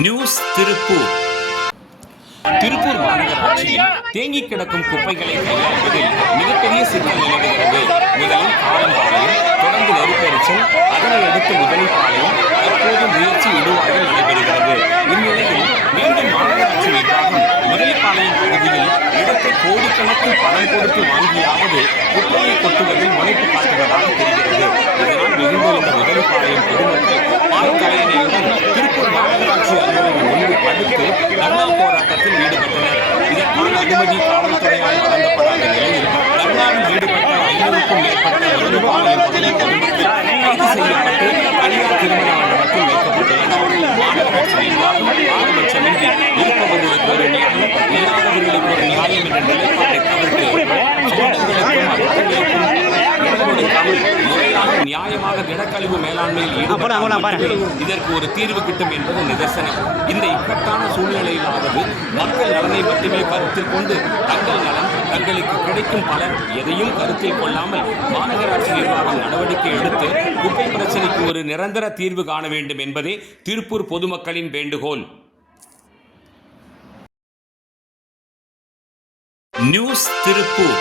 News Tiruppur. Tiruppur மாநகராட்சியில் தேங்கி கிடக்கும் குப்பைகளை கையாள்வதில் மிகப்பெரிய சிக்கல் நிலவுகிறது. முதலில் காலம்பாளையம், தொடர்ந்து நெருப்பெரிச்சல், அதனை அடுத்து முதலிப்பாளையம், தற்போது முயற்சி இடுவாயில் நடைபெறுகிறது. இந்நிலையில் மீண்டும் மாநகராட்சி நிர்வாகம் முதலிப்பாளையம் பகுதியில் இடத்தை கோடிக்கணக்கில் பணம் கொடுத்து வாங்கியாவது குப்பையை கொட்டுவதில் முனைப்பு காட்டுவதாக தெரிகிறது. இதனால் மிகுந்த முதலிப்பாளையம் பொதுமக்கள் பால்கலையினையுடன் திருப்பூர் மாநகராட்சி அலுவலகம் முன்பு தடுத்து தர்ணா போராட்டத்தில் ஈடுபட்டனர். இதற்கான அனுமதி காவல்துறையால் வழங்கப்படாத நிலையில் தர்ணாவில் ஈடுபட்ட 500க்கும் மேற்பட்ட முதலிப்பாளையம் பகுதி பொதுமக்கள் கைது செய்யப்பட்டு தனியார் திருமண மண்டபத்தில் வைக்கப்பட்டுள்ளனர். மாநகராட்சி நிர்வாகம் பாரபட்சமின்றி இருப்பவர்களுக்கு ஒரு நியாயம், இல்லாதவர்களுக்கு ஒரு நியாயம் என்ற நிலைப்பாட்டை தவிர்த்து முறையாக நியாயமாக திடக்கழிவு மேலாண்மையில் ஈடுபட்டால் இதற்கு ஒரு தீர்வு கிட்டும் என்பது நிதர்சனம். இந்த இக்கட்டான சூழ்நிலையிலாவது மக்கள் நலனை மட்டுமே கருத்தில் கொண்டு தங்கள் நலன், தங்களுக்கு கிடைக்கும் பலன் எதையும் கருத்தில் கொள்ளாமல் மாநகராட்சி நிர்வாகம் நடவடிக்கை எடுத்து குப்பை பிரச்சனைக்கு ஒரு நிரந்தர தீர்வு காண வேண்டும் என்பதே திருப்பூர் பொதுமக்களின் வேண்டுகோள். நியூஸ் திருப்பூர்.